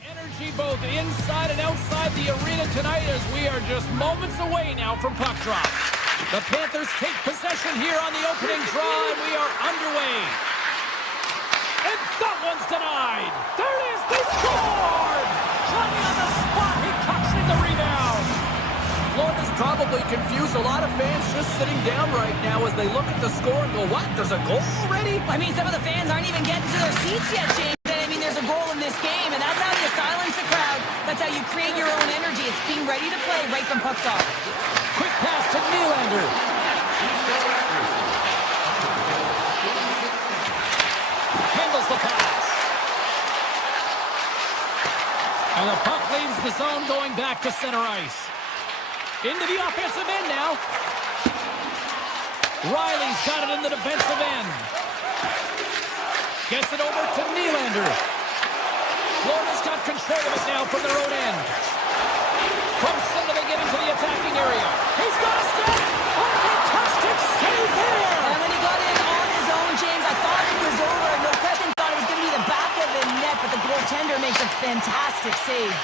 Energy both inside and outside the arena tonight as we are just moments away now from puck drop. The Panthers take possession here on the opening draw, and we are underway. And that one's denied. There it is. They scored! Johnny on the spot. He tucks in the rebound. Florida's probably confused a lot of fans just sitting down right now as they look at the score and go, what? There's a goal already? I mean, some of the fans aren't even getting to their seats yet, James. There's a goal in this game, and that's how you silence the crowd. That's how you create your own energy. It's being ready to play right from puck drop. Quick pass to Nylander. Handles the pass. And the puck leaves the zone going back to center ice. Into the offensive end now. Riley's got it in the defensive end. Gets it over to Nylander. Florida's got control of it now from their own end. From center they get into the attacking area. He's got a step. Oh, fantastic save there. And when he got in on his own, James, I thought it was over. No question thought it was going to be the back of the net, but the goaltender makes a fantastic save.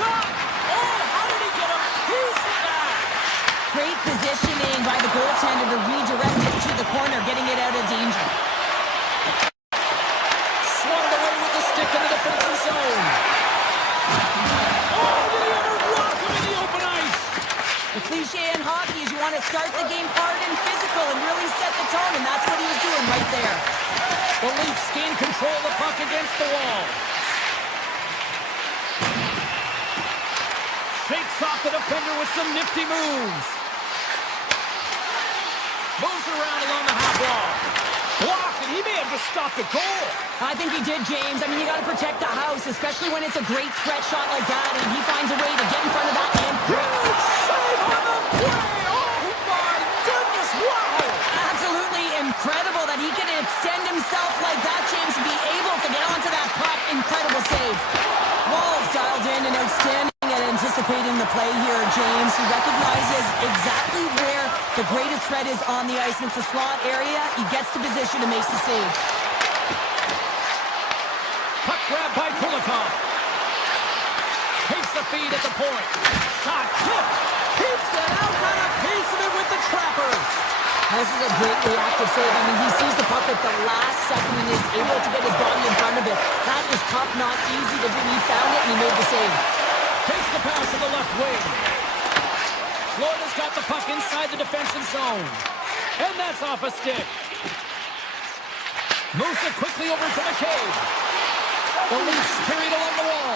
Shot! Oh, how did he get a piece of that? Great positioning by the goaltender to redirect it to the corner, getting it out of danger. Swatted away with the stick in the defensive zone. Oh, did he ever rock him in the open ice? The cliche in hockey is you want to start the game hard and physical and really set the tone, and that's what he was doing right there. The Leafs gain control of the puck against the wall. Shakes off the defender with some nifty moves. Moves around along the half wall. Blocked, and he may have just stopped the goal. I think he did, James. I mean, you got to protect the house, especially when it's a great threat shot like that, and he finds a way to get in front of that and... Huge save on the play! Oh, my goodness, wow! Absolutely incredible that he can extend himself like that, James, to be able to get onto that puck. Incredible save. Wall's dialed in and outstanding at anticipating the play here, James. He recognizes exactly where the greatest threat is on the ice, and it's a slot area. He gets to position and makes the save. Puck grab by Kulikov. Takes the feed at the point. Shot tipped. Keeps it out. Got a piece of it with the trappers. This is a great reactive save. I mean, he sees the puck at the last second and is able to get his body in front of it. That is tough, not easy to do. He found it and he made the save. Takes the pass to the left wing. Florida's got the puck inside the defensive zone. And that's off a stick. Moves it quickly over to McCabe. The Leafs carried along the wall.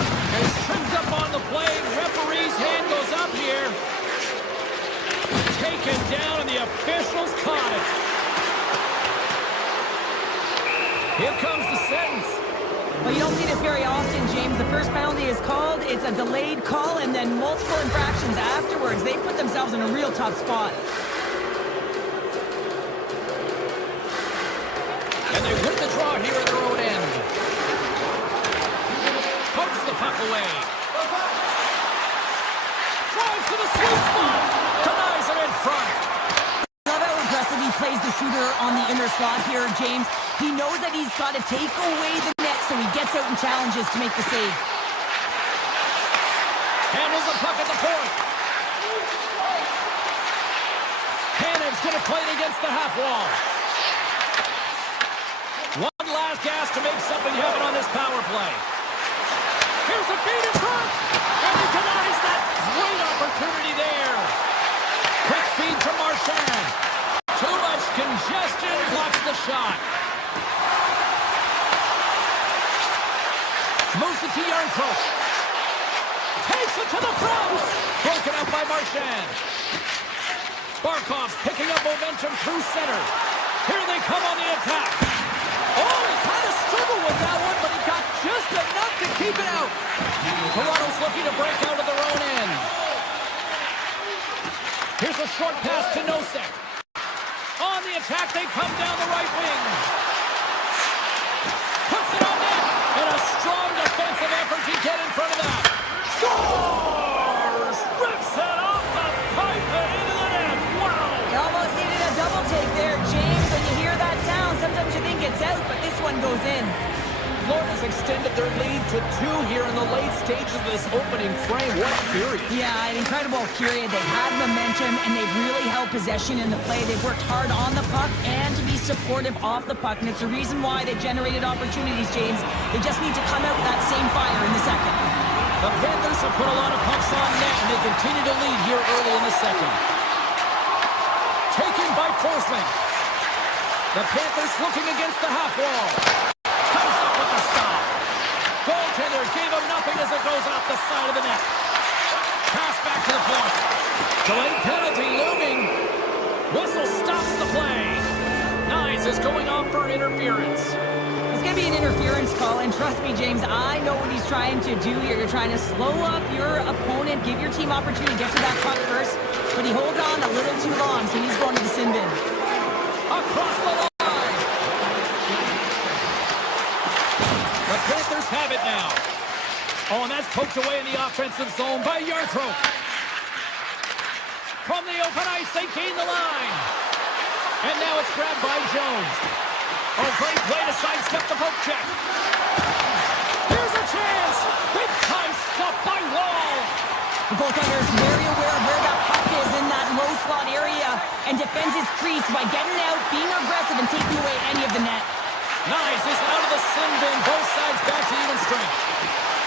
And trimmed up on the play. Referee's hand goes up here. Taken down, and the officials caught it. Here comes the sentence. Well, you don't see this very often, James. The first penalty is called. It's a delayed call, and then multiple infractions afterwards. They put themselves in a real tough spot. And they win the draw here at their own end. Pokes the puck away. Drives to the sweet spot. Denies it in front. Love how impressive he plays the shooter on the inner slot here, James. He knows that he's got to take away the net, so he gets out and challenges to make the save. Handles the puck at the point. Hanif's going to play it against the half wall. One last gas to make something happen on this power play. Here's a feed in front. And he denies that great opportunity there. Quick feed to Marchand. Too much congestion. Blocks the shot. Moves it to Yarncrook. Takes it to the front. Broken up by Marchand. possession. Barkov's picking up momentum through center. Here they come on the attack. Oh, he kind of struggled with that one, but he got just enough to keep it out. Toronto's looking to break out of their own end. Here's a short pass to Nosek. On the attack, they come down the right wing. Puts it on net. And a strong defensive effort to get in front of that. Scores! Rips it off the pipe and into the net. Wow! You almost needed a double take there, James. When you hear that sound, sometimes you think it's out, but this one goes in. Florida's extended their lead to 2 here in the late stages of this opening frame. What a period. Yeah, an incredible period. They've had momentum, and they've really held possession in the play. They've worked hard on the puck and to be supportive off the puck, and it's the reason why they generated opportunities, James. They just need to come out with that same fire in the second. The Panthers have put a lot of pucks on net, and they continue to lead here early in the second. Taken by Forsling. The Panthers looking against the half wall. Comes up with the stop. Goaltender gave him nothing as it goes off the side of the net. Pass back to the point. Delayed penalty looming. Whistle stops the play. Nines is going on for interference. It's going to be an interference call, and trust me, James, I know what he's trying to do here. You're trying to slow up your opponent, give your team opportunity to get to that puck first, but he holds on a little too long, so he's going to the sin bin. Across the line. The Panthers have it now. Oh, and that's poked away in the offensive zone by Yarthrope. From the open ice, they gain the line. And now it's grabbed by Jones. Oh, great play to sidestep the poke check. Here's a chance. Big time stop by Wall. The goaltender is very aware of where that puck is in that low slot area and defends his crease by getting out, being aggressive, and taking away any of the net. Nice is out of the sin bin. Both sides back to even strength.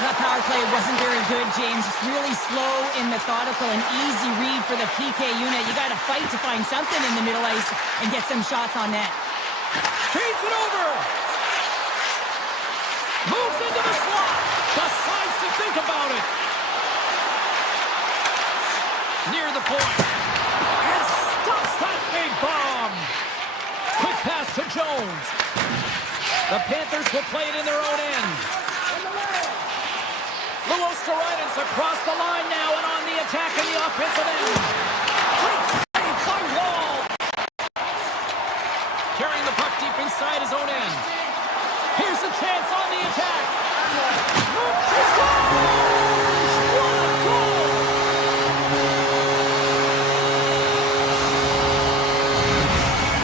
That power play wasn't very good, James. Just really slow and methodical and easy read for the PK unit. You got to fight to find something in the middle ice and get some shots on net. Feeds it over. Moves into the slot. Decides to think about it. Near the point. And stops that big bomb. Quick pass to Jones. The Panthers will play it in their own end. Luostarinen across the line now and on the attack in the offensive end. Great save by Wall. Carrying the puck deep inside his own end. Here's a chance on the attack. He scores! What a goal!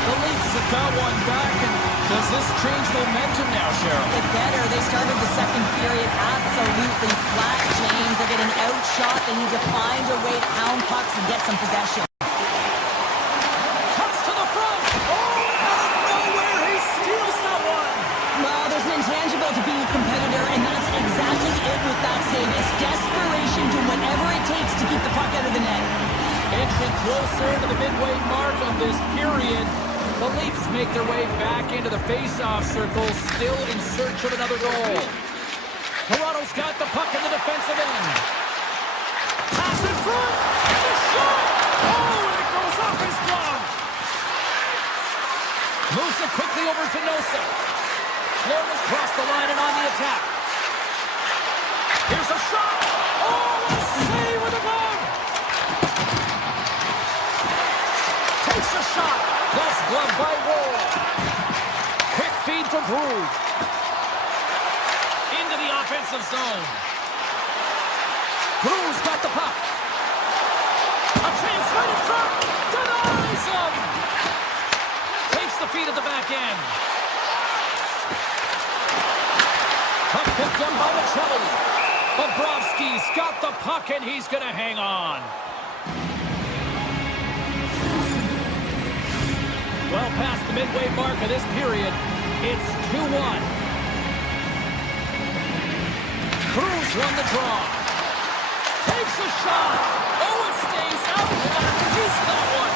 The Leafs have got one back, and does this change momentum now, Cheryl? Get better. They started the second period absolutely flat, James. They're getting outshot. They need to find a way to pound pucks and get some possession. Cuts to the front. Oh, out of nowhere, he steals that one. Well, there's an intangible to being a competitor, and that's exactly it with that save. It's desperation, do whatever it takes to keep the puck out of the net. Inching closer to the midway mark of this period. The Leafs make their way back into the face-off circle, still in search of another goal. Toronto's got the puck in the defensive end. Pass in front, and a shot! Oh, and it goes off his glove! Moves it quickly over to Nosek. Florida's crossed the line and on the attack. Here's a shot! Oh, a save with a glove! Takes a shot! That's gloved by Wall. Quick feed to Groove. Into the offensive zone. Groove's got the puck. A chance right in front. Denies him. Takes the feed at the back end. Puck picked up by Michelli. Bobrovsky's got the puck and he's going to hang on. Well past the midway mark of this period, it's 2-1. Cruz won the draw. Takes a shot. Oh, it stays out. He's that one.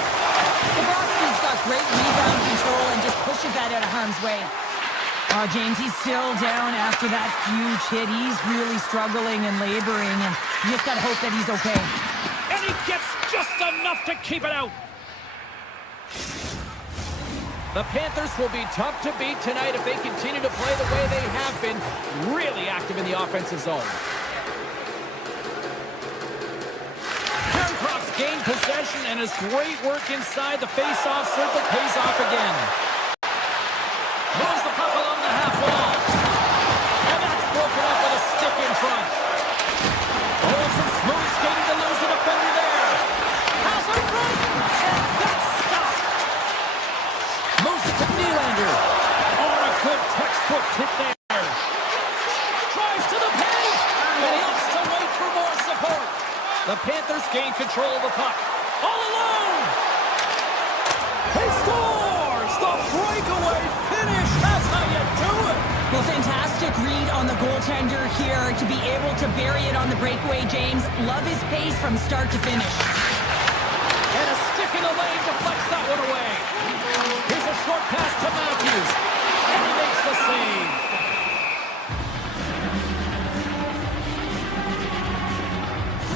Bobrovsky's got great rebound control and just pushes that out of harm's way. Oh, James, he's still down after that huge hit. He's really struggling and laboring, and you just got to hope that he's okay. And he gets just enough to keep it out. The Panthers will be tough to beat tonight if they continue to play the way they have been, really active in the offensive zone. Crocs gained possession, and his great work inside the face-off circle pays off again. Moves the puck along the half wall. And that's broken up with a stick in front. Oh, some smooth skating to lose the defender there. Pass in front, and that's stopped. Moves it to Nylander. Oh, and a good textbook hit there. Drives to the paint, and he opts to wait for more support. The Panthers gain control of the puck. All alone! He scores! The breakaway finish! That's how you do it! Well, fantastic read on the goaltender here to be able to bury it on the breakaway, James. Love his pace from start to finish. And a stick in the lane deflects that one away. Here's a short pass to Matthews. And he makes the save.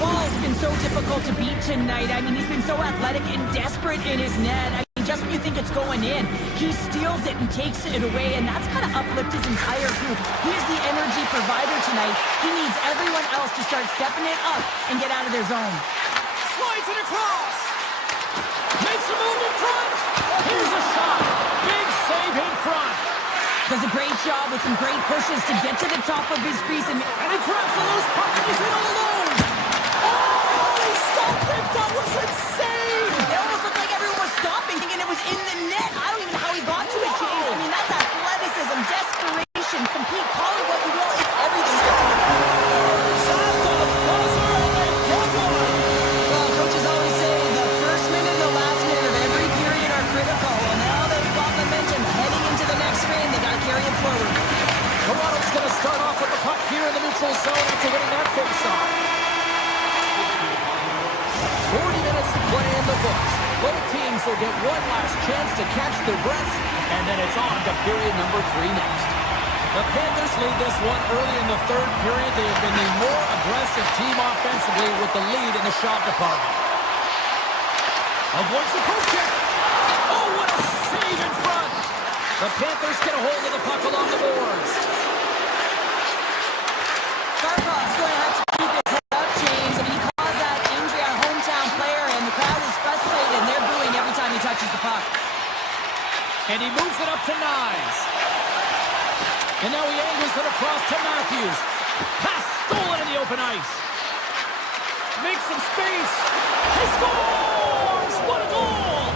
Wall's been so difficult to beat tonight. I mean, he's been so athletic and desperate in his net. I mean, just when you think it's going in, he steals it and takes it away, and that's kind of uplifted his entire group. He is the energy provider tonight. He needs everyone else to start stepping it up and get out of their zone. Slides it across. Makes a move in front. Here's a shot. Big save in front. Does a great job with some great pushes to get to the top of his crease. And he grabs the loose puck and he's in all alone. That was insane! It almost looked like everyone was stopping, thinking it was in the net. I don't even know how he got to it, James. I mean, that's athleticism, desperation, compete, call it what you will. It's everything. Shot to the buzzer, and they get one! Well, coaches always say the first minute and the last minute of every period are critical. Well, now they've got momentum heading into the next frame. They got to carry it forward. Toronto's going to start off with the puck here in the neutral zone after winning that face-off. 40 minutes to play in the books. Both teams will get one last chance to catch their breaths, and then it's on to period number 3 next. The Panthers lead this one early in the third period. They have been the more aggressive team offensively with the lead in the shot department. Avoids the post check. Oh, what a save in front. The Panthers get a hold of the puck along the boards. Garkov's going to have to keep his head up, James. I mean, he caused that injury on a hometown player, and the crowd is frustrated, and they're booing every time he touches the puck. And he moves it up to Nyes. And now he angles it across to Matthews. Pass stolen in the open ice. Makes some space. He scores! What a goal!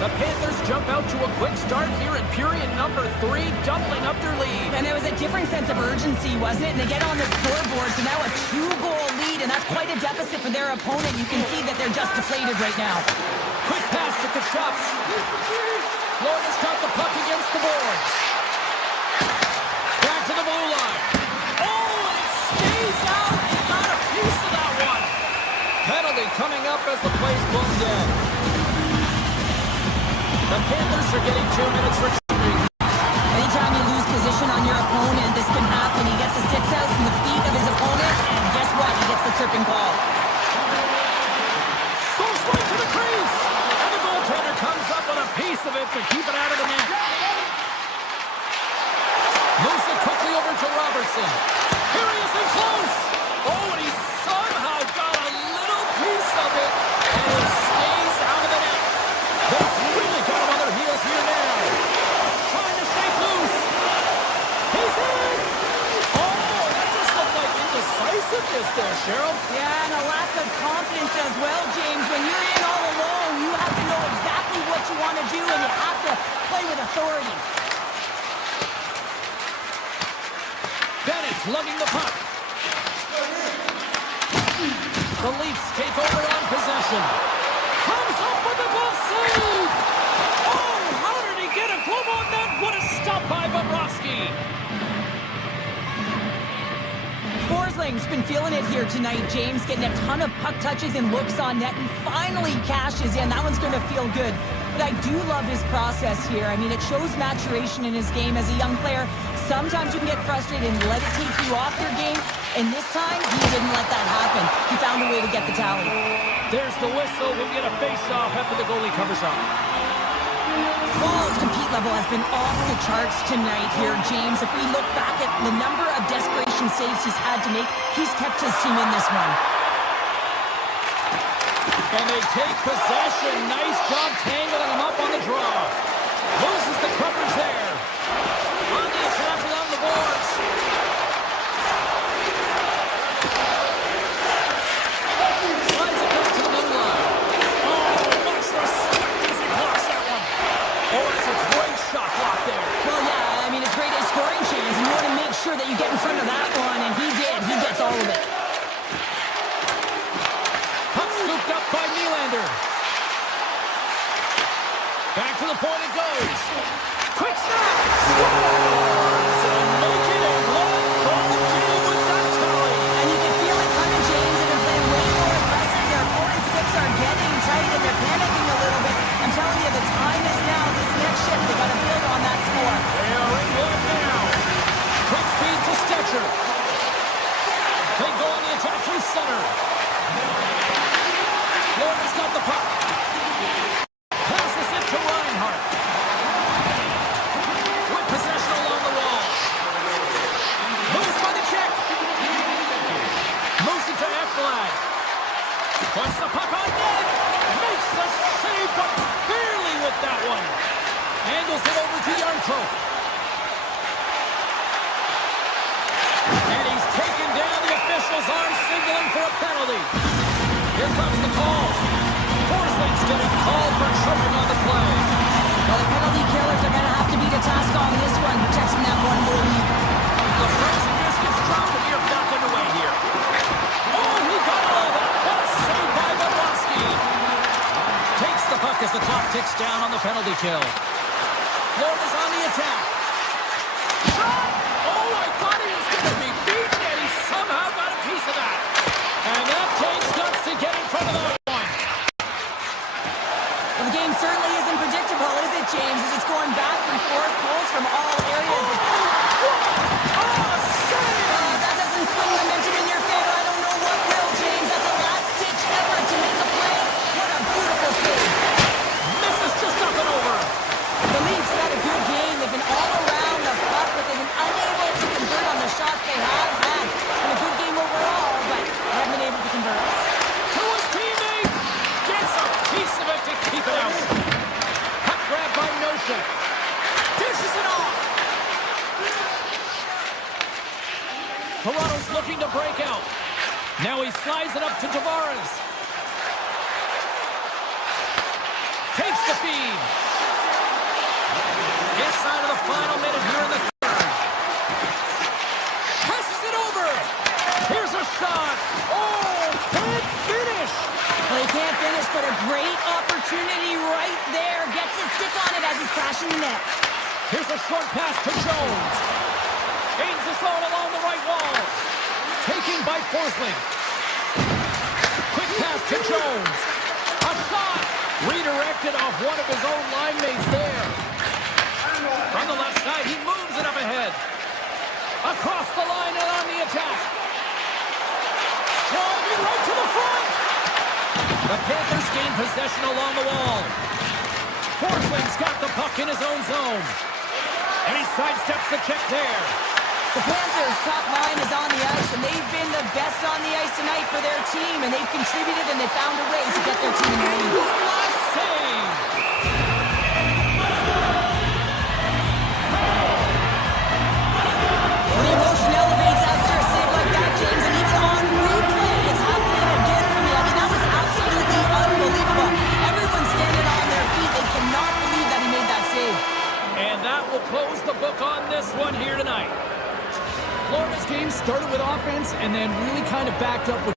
The Panthers jump out to a quick start here in period number 3, doubling up their lead. And there was a different sense of urgency, wasn't it? And they get on the scoreboard, so now a 2-goal lead, and that's quite a deficit for their opponent. You can see that they're just deflated right now. Quick pass to the chops. Florida's got the puck against the boards. Back to the blue line. Oh, and it stays out. He got a piece of that one. Penalty coming up as the play's blown dead. The Panthers are getting 2 minutes for shooting. Anytime you lose position on your opponent, this can happen. He gets the sticks out from the feet of his opponent, and guess what? He gets the tripping call. Goes right to the crease. And the goaltender comes up with a piece of it to keep it out of the net. Moves it quickly over to Robertson. Here he is in close. Oh, and he somehow got a little piece of it, and it stays out of the net. That's really got him on their heels here now. Trying to shake loose. He's in. Oh, that just looked like indecisiveness there, Cheryl. Yeah, and a lack of confidence as well, James. When you're in all alone, you have to know exactly what you want to do, and you have to play with authority. Bennett's lugging the puck. The Leafs take over on possession. Comes up with a goal save. Oh, how did he get a glove on that? What a stop by Bobrovsky. Forsling's been feeling it here tonight, James, getting a ton of puck touches and looks on net, and finally cashes in. That one's going to feel good. But I do love his process here. I mean, it shows maturation in his game as a young player. Sometimes you can get frustrated and let it take you off your game, and this time, he didn't let that happen. He found a way to get the tally. There's the whistle. We'll get a face-off after the goalie covers up. Wall's compete level has been off the charts tonight here, James. If we look back at the number of desperation saves he's had to make, he's kept his team in this one. And they take possession. Nice job tangling him up on the draw. Loses the coverage there. On the attack along the boards. Slides it back to the blue line. Oh, much respect as he blocks that one. Oh, it's a great shot block there. Well, yeah, I mean, it's great at scoring chance, and you want to make sure that you get in front of that one, and he did. He gets all of it. Puck scooped up by Nylander. Back to the point it goes. Quick snap. Scores and make it a one-goal game with that tally. And you can feel it coming, James. They've been playing way more aggressive. Their opponent's sticks are getting tight, and they're panicking a little bit. I'm telling you, the time is now. This next shift, they got to build on that score. They are in one now. Quick feed to Stetcher. They go on the attack through center. Florida's got the puck. Passes it to Reinhart. With possession along the wall. Moves by the check. Moves it to Ekblad. Puts the puck on net. Makes the save, but barely with that one. Angles it over to Yarncroke. And he's taken down. The officials arm signaling for a penalty. Here comes the call. Forsling's getting called for tripping on the play. Well, the penalty killers are going to have to beat a task on this one, protecting that one-goal lead. The frozen biscuits dropped, and you're back underway here. Oh, he got all of that. What a save by Bobrovsky. Takes the puck as the clock ticks down on the penalty kill. Florida's on the attack. Shot! Oh, I thought he was going to be beaten, and he somehow got a piece of that. And that takes guts to get in front of that one. Well, the game certainly isn't predictable, is it, James? As it's going back and forth, goals from all areas. Oh, save! That doesn't swing momentum in your favor. I don't know what will, James. That's a last-ditch effort to make a play. What a beautiful save. Misses just up and over. The Leafs have had a good game. They've been all around the puck, but they've been unable to convert on the shots they have had. Been a good game overall, but they haven't been able to convert. To his teammate. Gets a piece of it to keep it out. Puck grab by Nosek. Dishes it off. Toronto's looking to break out. Now he slides it up to Tavares. Takes the feed. Inside of the final minute here in the third. Passes it over. Here's a shot. Oh, can't finish. Well, he can't finish, but a great opportunity right there. Gets his stick on it as he's crashing the net. Here's a short pass to Jones. Gains the zone along the right wall. Taken by Forsling. Quick pass to Jones. A shot. Redirected off one of his own line mates there. From the left side, he moves it up ahead. Across the line and on the attack. Driving right to the front. The Panthers gain possession along the wall. Forsling's got the puck in his own zone. And he sidesteps the check there. The Panthers' top line is on the ice, and they've been the best on the ice tonight for their team, and they've contributed, and they found a way to get their team in the lead. Last save! The emotion elevates after a save like that, James, and even on replay, it's happening again for me. I mean, that was absolutely unbelievable. Everyone's standing on their feet. They cannot believe that he made that save. And that will close the book on this one here tonight. Florida's team started with offense and then really kind of backed up with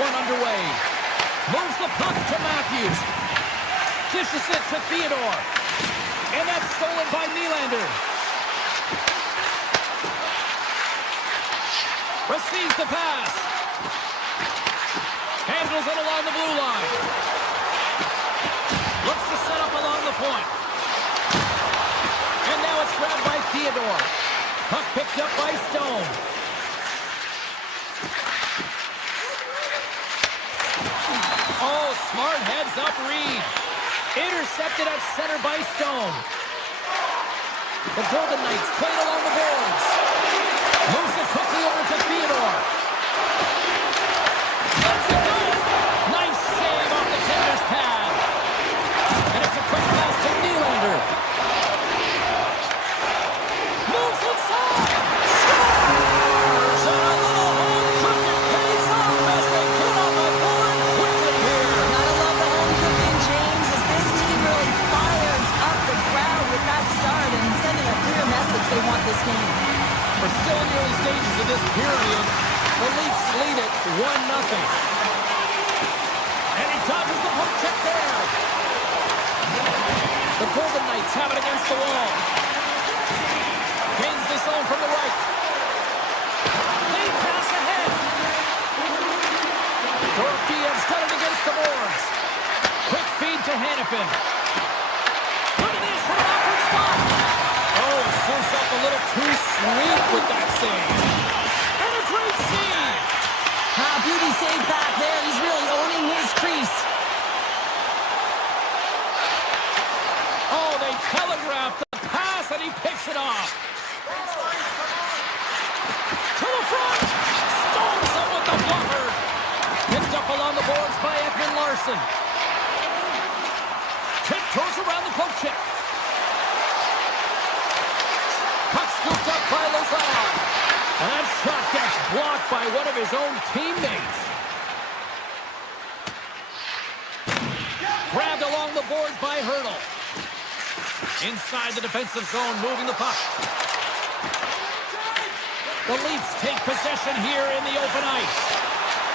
one underway. Moves the puck to Matthews. Dishes it to Theodore. And that's stolen by Nylander. Receives the pass. Handles it along the blue line. Looks to set up along the point. And now it's grabbed by Theodore. Puck picked up by Stone. Oh, smart heads-up read. Intercepted at center by Stone. The Golden Knights played along the boards. Moves it quickly over to Theodore. Lets it go. Nice save off the tender's pad. And it's a quick pass to Nylander. Moves inside. Scores! And a little home cooking pays off as they get on the board quickly here. Gotta love the home cooking, James, as this team really fires up the crowd with that start and sending a clear message they want this game. We're still in the early stages of this period. The Leafs lead it 1-0. And he dodges the poke check there. The Golden Knights have it against the wall. Gains the zone from the right. Lead pass ahead. Dorfiev's got it against the boards. Quick feed to Hannafin. Put it in from an awkward spot. Oh, Zeus up a little too sweet with that save. And a great save. Beauty save back there. He's really owning his crease. Oh, they telegraphed the pass and he picks it off. To the front. Stones up with the blocker. Picked up along the boards by Ekman Larson. Tiptoes around the poke check. Puck scooped up by Lazar. And that shot gets blocked by one of his own teammates. Grabbed along the boards by Hurdle. Inside the defensive zone, moving the puck. The Leafs take possession here in the open ice.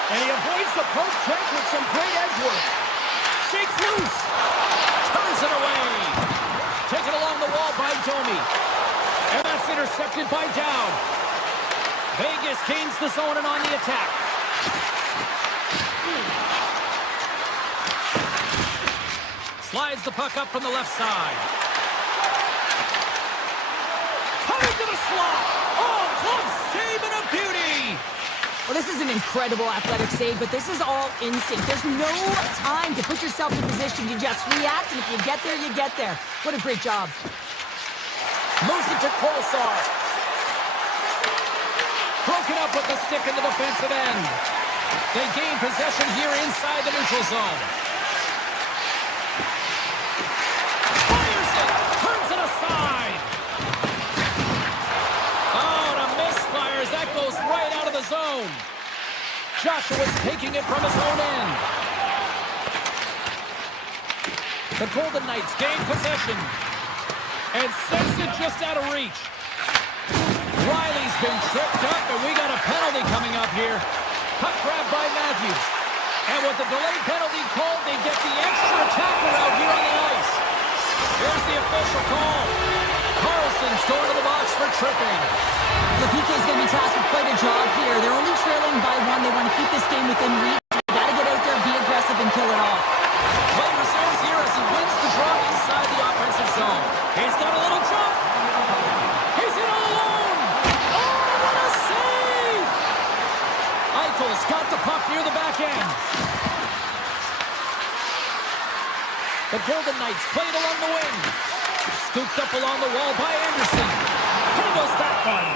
And he avoids the poke check with some great edge work. Shakes loose. Turns it away. Taken along the wall by Domi. And that's intercepted by Dowd. Vegas gains the zone and on the attack. Slides the puck up from the left side. Coming to the slot. Oh, close save and a beauty. Well, this is an incredible athletic save, but this is all instinct. There's no time to put yourself in position. You just react, and if you get there, you get there. What a great job. Moves it to Kolesar. Broken up with the stick in the defensive end. They gain possession here inside the neutral zone. Fires it. Turns it aside. Oh, and a misfires. That goes right out of the zone. Joshua's taking it from his own end. The Golden Knights gain possession. And sends it just out of reach. Riley's been tripped up, and we got a penalty coming up here. Puck grabbed by Matthews. And with the delayed penalty called, they get the extra attacker out here on the ice. Here's the official call. Carlson's going to the box for tripping. The PK is going to be tasked with quite a job here. They're only trailing by one. They want to keep this game within reach. They got to get out there, be aggressive, and kill it off. Play reserves here as he wins the draw inside the offensive zone. He's got a little jump. He's in all alone. Oh, what a save! Eichel's got the puck near the back end. The Golden Knights played along the wing. Scooped up along the wall by Anderson. Handles that one.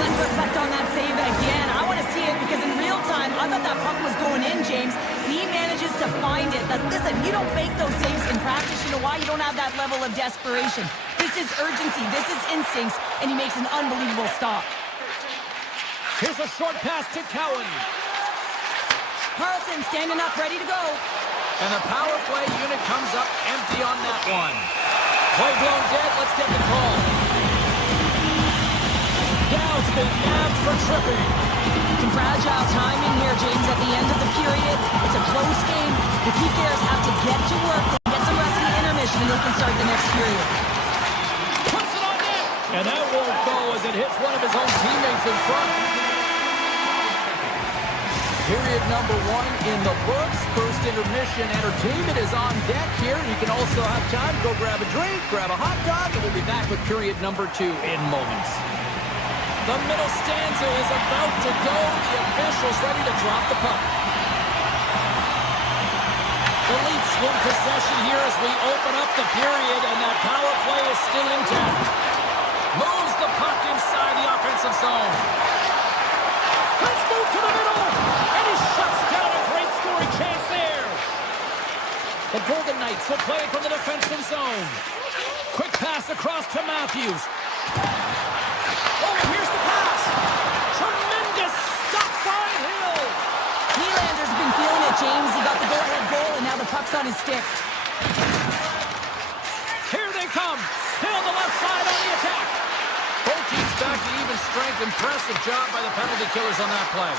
Let's reflect on that save again. I want to see it because in real time, I thought that puck was going in, James. And he manages to find it. But listen, you don't make those saves in practice. You know why? You don't have that level of desperation. This is urgency. This is instincts. And he makes an unbelievable stop. Here's a short pass to Cowan. Carlson standing up, ready to go. And the power play unit comes up empty on that one. Play blown dead. Let's get the call. been nabbed for tripping. Some fragile timing here, James, at the end of the period. It's a close game. The PKers have to get to work and get some rest in the intermission, and they can start the next period. Puts it on net. And that won't go as it hits one of his own teammates in front. Period number 1 in the books. First intermission entertainment is on deck here. You can also have time to go grab a drink, grab a hot dog, and we'll be back with period number 2 in moments. The middle stanza is about to go. The officials ready to drop the puck. The Leafs win possession here as we open up the period, and that power play is still intact. Moves the puck inside the offensive zone. Let's move to the middle, and he shuts down a great scoring chance there. The Golden Knights will play it from the defensive zone. Quick pass across to Matthews. Oh, here's the pass. Tremendous stop by Hill. Nylander's been feeling it, James. He got the go-ahead goal, and now the puck's on his stick. Here they come. Down the left side on the attack. Both teams back to even strength. Impressive job by the penalty killers on that play.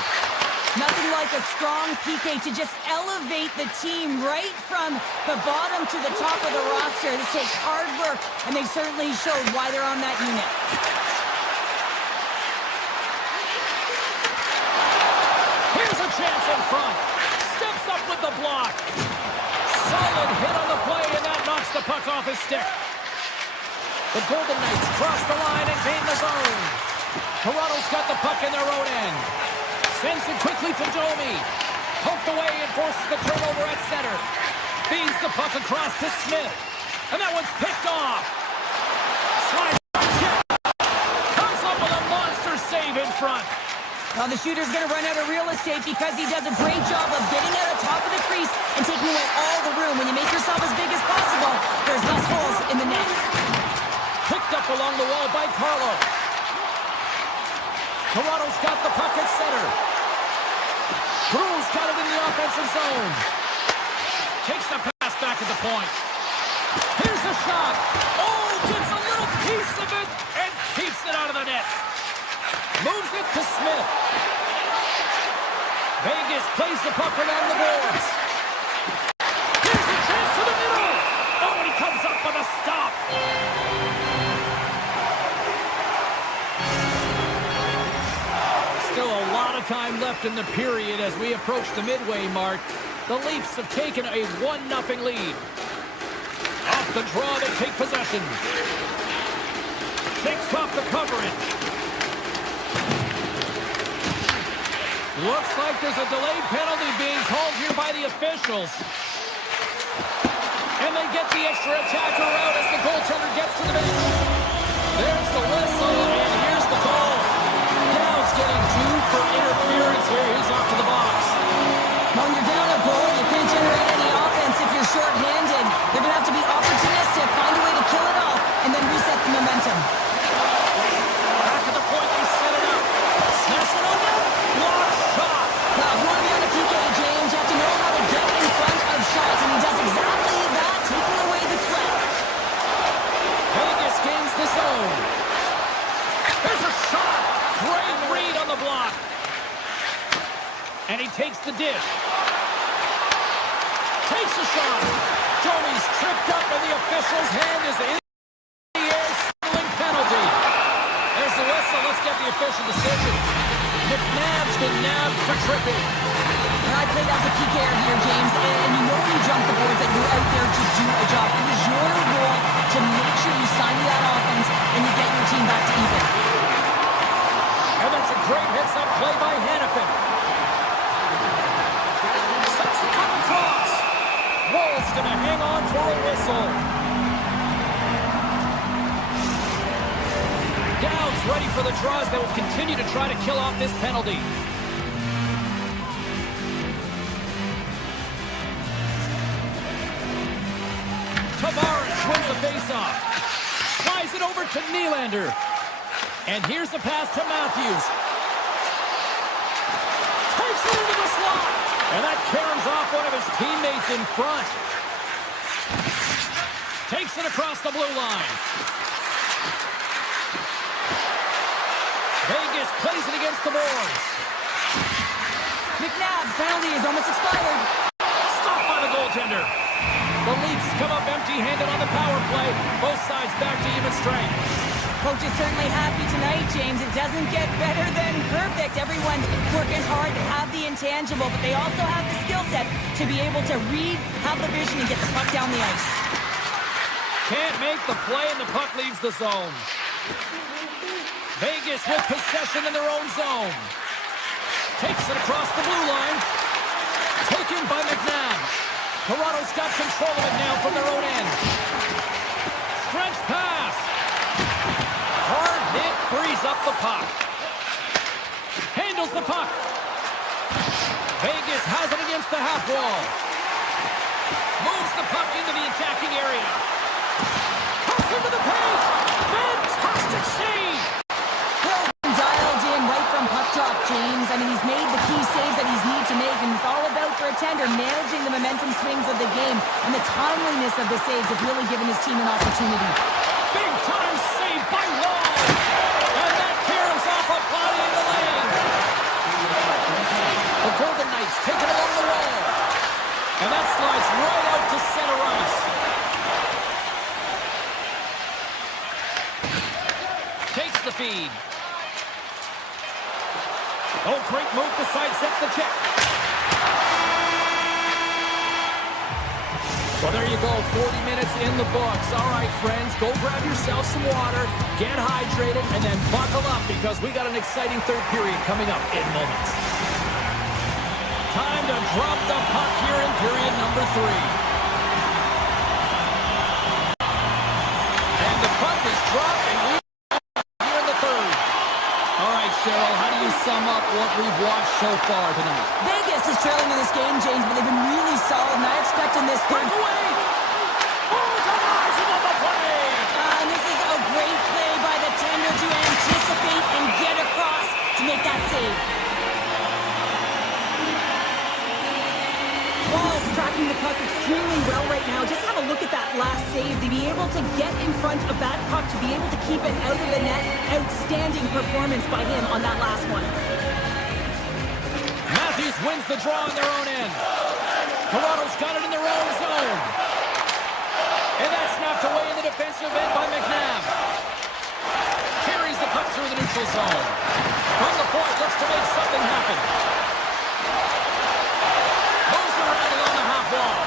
Nothing like a strong PK to just elevate the team right from the bottom to the top of the roster. This takes hard work, and they certainly showed why they're on that unit. Here's a chance in front. Steps up with the block. Solid hit on the play, and that knocks the puck off his stick. The Golden Knights cross the line and gain the zone. Toronto's got the puck in their own end. Sends it quickly to Domi. Poked away and forces the turnover at center. Feeds the puck across to Smith. And that one's picked off. Slides kick. Comes up with a monster save in front. Now the shooter's going to run out of real estate because he does a great job of getting out of top of the crease and taking away all the room. When you make yourself as big as possible, there's less holes in the net. Picked up along the wall by Carlo. Toronto's got the puck at center. Cruz got it in the offensive zone. Takes the pass back at the point. Here's a shot. Oh, gets a little piece of it and keeps it out of the net. Moves it to Smith. Vegas plays the puck around the boards. Here's a chance to the middle. Oh, and he comes up with a stop. Still a lot of time left in the period as we approach the midway mark. The Leafs have taken a 1-0 lead. Off the draw, they take possession. Shakes off the coverage. Looks like there's a delayed penalty being called here by the officials. And they get the extra attacker out as the goaltender gets to the bench. There's the whistle, and here's the call. Dowd's getting 2 for interference here. He's off to the box. When you're down a goal, you can't generate any offense if you're short-handed. They're going to have to be opportunistic, find a way to kill it off, and then reset the momentum. Back to the point, they set it up. Snaps it on net. Block shot. Now, if you want to be on a PK, James, you have to know how to get in front of shots, and he does exactly that, taking away the threat. Vegas gains the zone. There's a shot. Great read on the block. And he takes the dish. Takes a shot. Domi's tripped up, and the official's hand is in the air, signaling penalty. There's the whistle. Let's get the official decision. McNabb's been nabbed for tripping. And I played as a PKer here, James, and you know when you jump the boards that you're out there to do a job. It is your role to make sure you sign that offense and you get your team back to even. And that's a great hits-up play by Hannafin. Sets the puck across. Wall's going to hang on for a whistle. Dowd's ready for the draws that will continue to try to kill off this penalty. Tavares wins the faceoff. Slides it over to Nylander. And here's the pass to Matthews. Takes it into the slot. And that caroms off one of his teammates in front. Takes it across the blue line. Vegas plays it against the boards. McNabb's penalty is almost expired. Stopped by the goaltender. The Leafs come up empty-handed on the power play. Both sides back to even strength. Coach is certainly happy tonight, James. It doesn't get better than perfect. Everyone's working hard to have the intangible, but they also have the skill set to be able to read, have the vision, and get the puck down the ice. Can't make the play, and the puck leaves the zone. Vegas with possession in their own zone. Takes it across the blue line. Taken by McNabb. Toronto's got control of it now from their own end. Stretch pass. Hard hit frees up the puck. Handles the puck. Vegas has it against the half wall. Moves the puck into the attacking area. Cuts into the paint. Fantastic save. Hill's been dialed in right from puck drop, James. I mean, he's made the key saves that he's need to make, and it's all about for a tender managing the momentum swings of the game, and the timeliness of the saves have really given his team an opportunity. Big time save by Wall. And that caroms off a body in the lane. The Golden Knights take it along the wall. And that slides right out to center ice. Takes the feed. Oh, great move to sidestep the check. Well, there you go, 40 minutes in the books. All right, friends, go grab yourself some water, get hydrated, and then buckle up because we got an exciting third period coming up in moments. Time to drop the puck here in period number 3. And the puck is dropped, and we are here in the third. All right, Cheryl, how do you sum up what we've watched so far tonight? Vegas is trailing in this game, James, but they've been really solid, and I expect in this third... Away! Oh, denies him on the play! And this is a great play by the tender to anticipate and get across to make that save. Wall's tracking the puck extremely well right now. Just have a look at that last save. To be able to get in front of that puck, to be able to keep it out of the net. Outstanding performance by him on that last one. Matthews wins the draw on their own end. Toronto's got it in their own zone. And that's snapped away in the defensive end by McNabb. Carries the puck through the neutral zone. From the point, looks to make something happen. Moves around along the half wall.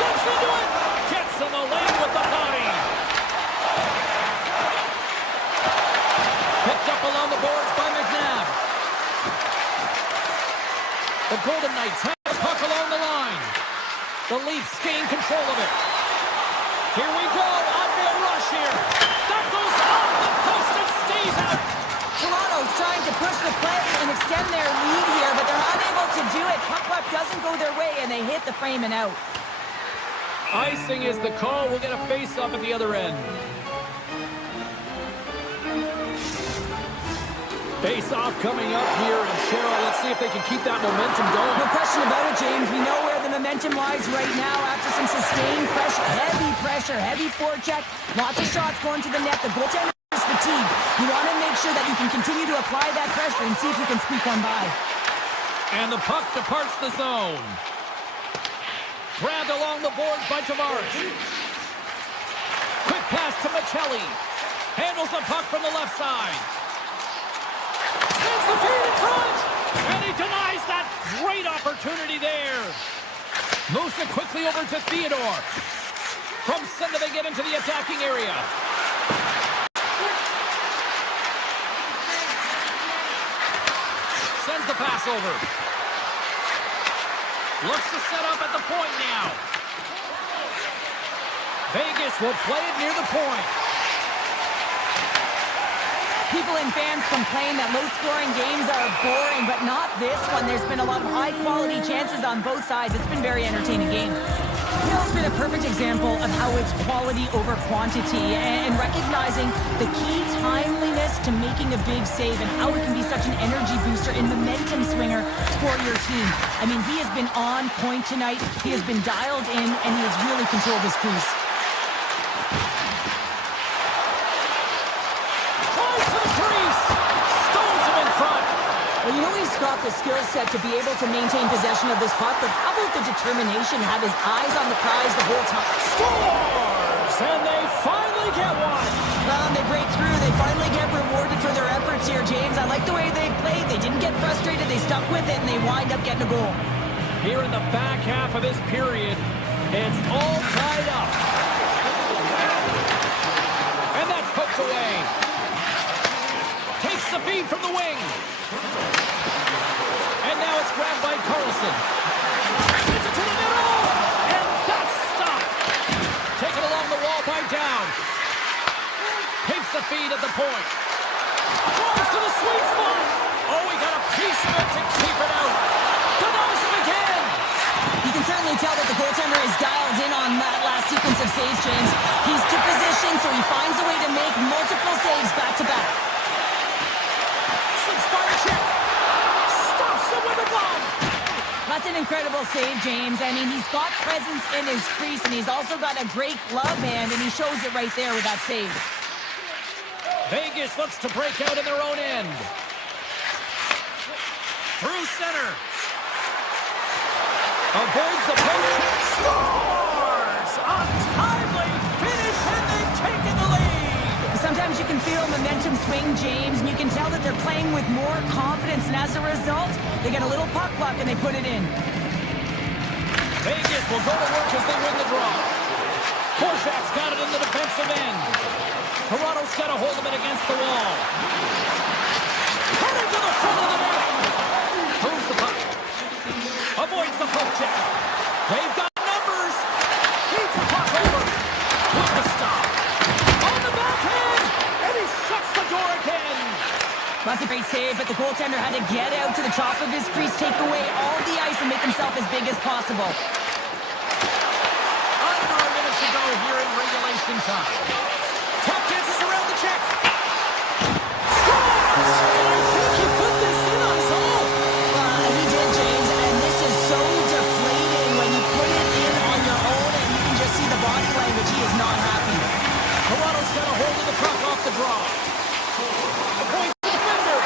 Steps into it. Gets in the lane with the body. Picked up along the boards by McNabb. The Golden Knights have the puck along the line. The Leafs gain control of it. Here we go. On-field rush here. That goes off the post and stays out. Toronto's trying to push the play and extend their lead here, but they're unable to do it. Puck doesn't go their way, and they hit the frame and out. Icing is the call. We'll get a face-off at the other end. Face-off coming up here, and Cheryl, let's see if they can keep that momentum going. No question about it, James. We know where the momentum lies right now after some sustained pressure, heavy forecheck, lots of shots going to the net. The goaltender is fatigued. You want to make sure that you can continue to apply that pressure and see if you can squeak one by. And the puck departs the zone. Grabbed along the boards by Tavares. Quick pass to Michelli. Handles the puck from the left side. Sends the feed in front. And he denies that great opportunity there. Moves it quickly over to Theodore. From center they get into the attacking area. Sends the pass over. Looks to set up at the point now. Vegas will play it near the point. People and fans complain that low-scoring games are boring, but not this one. There's been a lot of high-quality chances on both sides. It's been a very entertaining game. Hill's been a perfect example of how it's quality over quantity and recognizing the key timeliness to making a big save and how it can be such an energy booster and momentum swinger for your team. I mean, he has been on point tonight. He has been dialed in, and he has really controlled his crease. Tries to the crease. He's got the skill set to be able to maintain possession of this puck, but how about the determination, have his eyes on the prize the whole time? Scores! And they finally get one. Well, and they break through. They finally get rewarded for their efforts here, James. I like the way they played. They didn't get frustrated. They stuck with it, and they wind up getting a goal. Here in the back half of this period, it's all tied up. And that's hooked away. Takes the feed from the wing. And now it's grabbed by Carlson. Sends it to the middle. And that's stopped. Taken along the wall by Down. Takes the feed at the point. Throws to the sweet spot. Oh, he got a piece of it to keep it out. Denies him again. You can certainly tell that the goaltender is dialed in on that last sequence of saves, James. He's to position, so he finds a way to make multiple saves back-to-back. Subzero check. Stops him with a glove. That's an incredible save, James. I mean, he's got presence in his crease, and he's also got a great glove hand, and he shows it right there with that save. Vegas looks to break out in their own end. Through center. Avoids the poke. Scores! A timely finish, and they've taken the lead. Sometimes you can feel momentum swing, James, and you can tell that they're playing with more confidence, and as a result, they get a little puck luck and they put it in. Vegas will go to work as they win the draw. Korshak's got it in the defensive end. Toronto's got a hold of it against the wall. Turning to the front of the net. Moves the puck. Avoids the poke check. They've got numbers. Feeds the puck over. With the stop. On the backhand. And he shuts the door again. That's a great save, but the goaltender had to get out to the top of his crease, take away all the ice, and make himself as big as possible. Under a minute to go here in regulation time. Tuck dances around the check. Scores! And I think he put this in on his own. He did, James, and this is so deflating when you put it in on your own, and you can just see the body language. He is not happy. Toronto's got a hold of the puck off the draw. A point to the defender.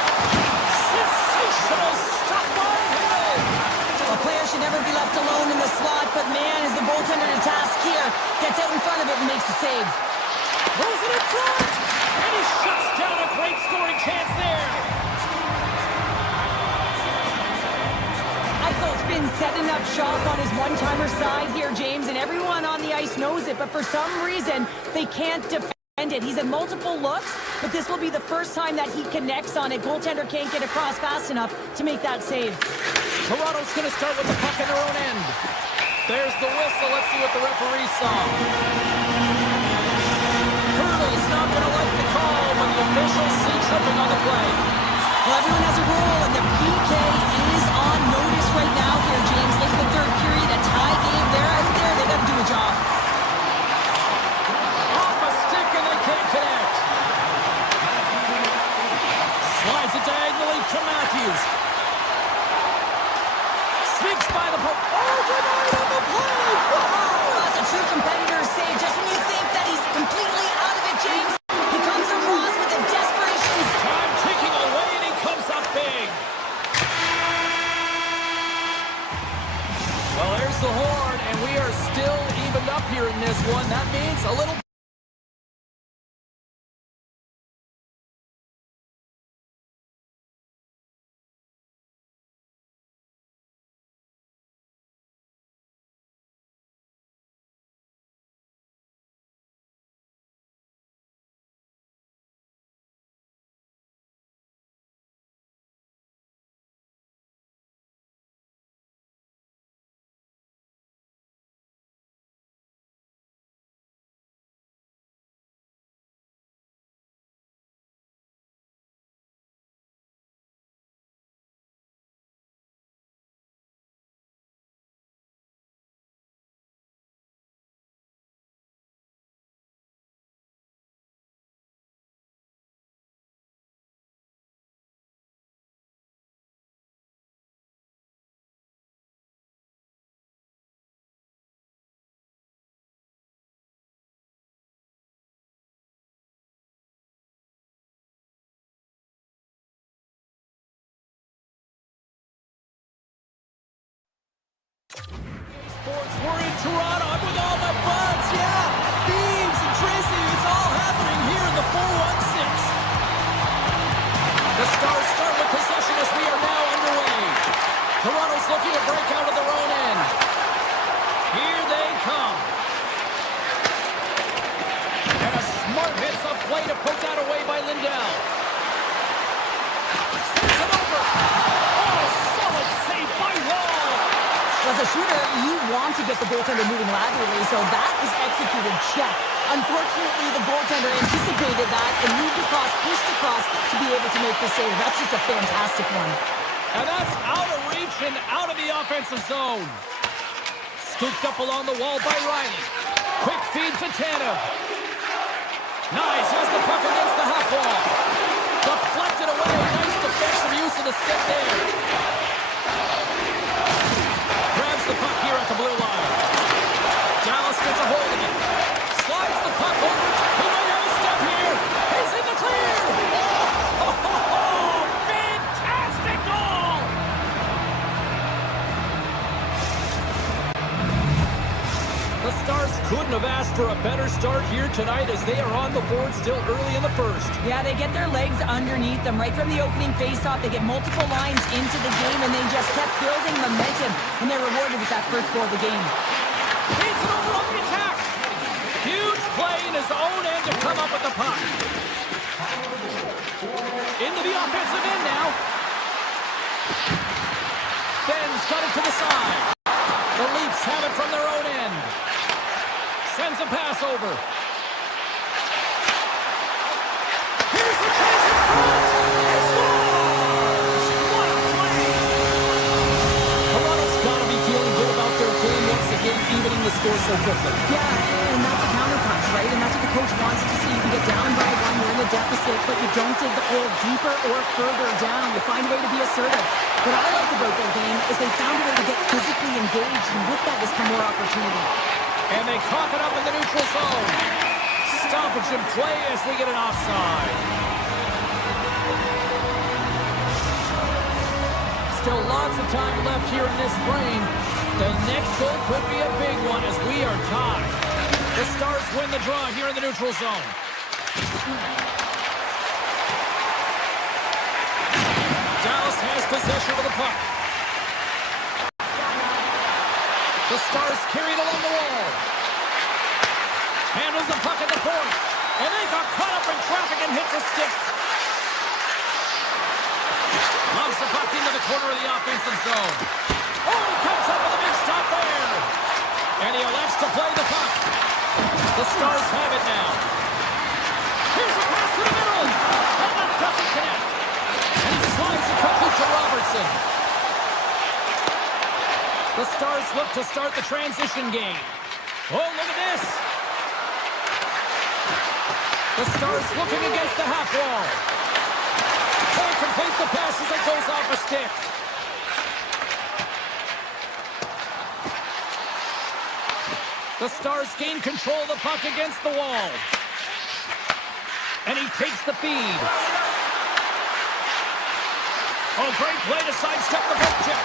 Sensational stop by Hill. A player should never be left alone in the slot, but man, is the goaltender to task here. Gets out in front of it and makes the save. Throws it in front. And he shuts down a great scoring chance there. Eichel's been setting up shop on his one-timer side here, James, and everyone on the ice knows it, but for some reason, they can't defend it. He's had multiple looks, but this will be the first time that he connects on it. Goaltender can't get across fast enough to make that save. Toronto's going to start with the puck in their own end. There's the whistle. Let's see what the referee saw. Hurdle's not going to like the call when the officials see tripping on the play. Well, everyone has a rule, and the PK is on notice right now here, James. Late in the third period, a tie game. They're out there. They got to do a job. Off a stick, and they can't connect. Slides it diagonally to Matthews. Sneaks by the poke. Oh, denied on the play. Wow! That's a true competitor's save. Just when you think that he's completely out of it, James, he comes across with a desperation. Time ticking away, and he comes up big. Well, there's the horn, and we are still evened up here in this one. That means a little Sports, we're in Toronto. I'm with all my buds, yeah. Beams and Tracy, it's all happening here in the 416. The Stars start with possession as we are now underway. Toronto's looking to break out of their own end. Here they come. And a smart hits-up play to put that away by Lindell. Sends it over. Oh, solid save by Hall. As a shooter, you want to get the goaltender moving laterally, so that is executed check. Unfortunately, the goaltender anticipated that and moved across, pushed across to be able to make the save. That's just a fantastic one. And that's out of reach and out of the offensive zone. Scooped up along the wall by Riley. Quick feed to Tanev. Nice, has the puck against the half wall. Deflected away, nice defensive use of the stick there. Grabs the puck here at the blue line. Dallas gets a hold of it. Slides the puck over. He might have a step here. He's in the clear. Oh, fantastic goal. The Stars couldn't have asked for a better start here tonight as they are on the board still early in the first. Yeah, they get their legs underneath them right from the opening faceoff. They get multiple lines into the game, and they just kept building momentum, and they're rewarded with that first goal of the game. Feeds it over on the attack. Huge play in his own end to come up with the puck. Into the offensive end now. Ben's got it to the side. The Leafs have it from their own end. Sends a pass over. Here's the chance in front. He scores! What a play! Toronto's got to be feeling good about their game once again, evening the score so quickly. Yeah, and that's a counterpunch, right? And that's what the coach wants to see. You can get down by one, you're in a deficit, but you don't dig the hole deeper or further down. You find a way to be assertive. What I liked about their game is they found a way to get physically engaged, and with that has come more opportunity. And they cough it up in the neutral zone. Stoppage in play as we get an offside. Still lots of time left here in this frame. The next goal could be a big one as we are tied. The Stars win the draw here in the neutral zone. Dallas has possession of the puck. The Stars carried along the wall. Handles the puck at the point. And they got caught up in traffic and hits a stick. Loves the puck into the corner of the offensive zone. Oh, he comes up with a big stop there. And he elects to play the puck. The Stars have it now. Here's a pass to the middle. And that doesn't connect. And he slides it quickly to Robertson. The Stars look to start the transition game. Oh, look at this. The Stars looking against the half wall. Can't complete the pass as it goes off a stick. The Stars gain control of the puck against the wall. And he takes the feed. Oh, great play to sidestep the poke check.